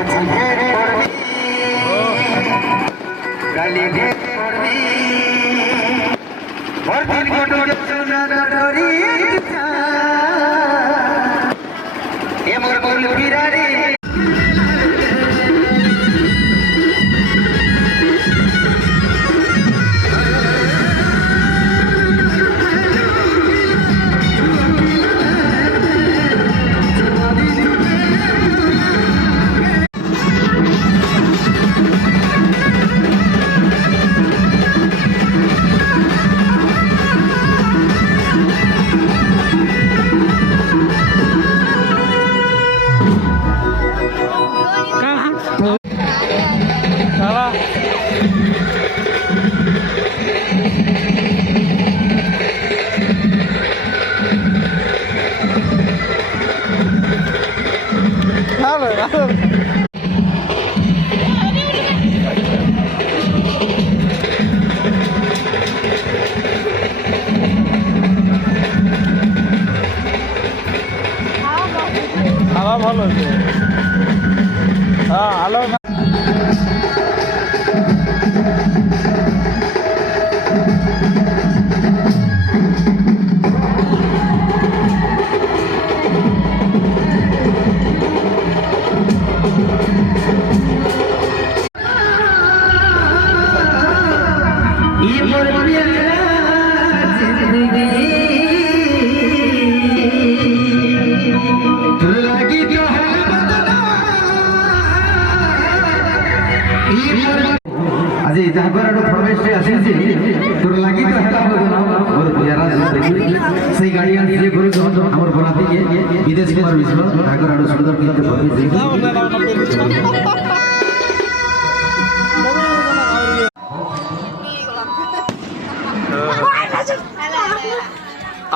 মাঝি ঘের পড়বি গালি ঘের পড়বি পরদিন কোন সোনার ডরি এ মোর বল ফিরারে ভালো হ্যাঁ হ্যালো আজি জাগরার প্রবেশে আসিছি তোর লাগি তো হেলা মোর বিয়ারা দেখি সেই গাড়ি আনিয়ে ঘুরে আমার বনাতে বিদেশ কুমার বিষ্ণ জাগরার সুন্দর কিন্তু প্রবেশ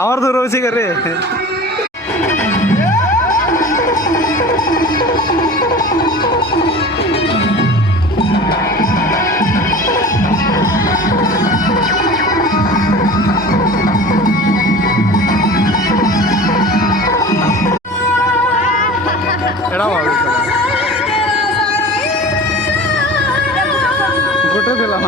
আমার তো রয়েছে করে এটাও হবে গোটা দিলাম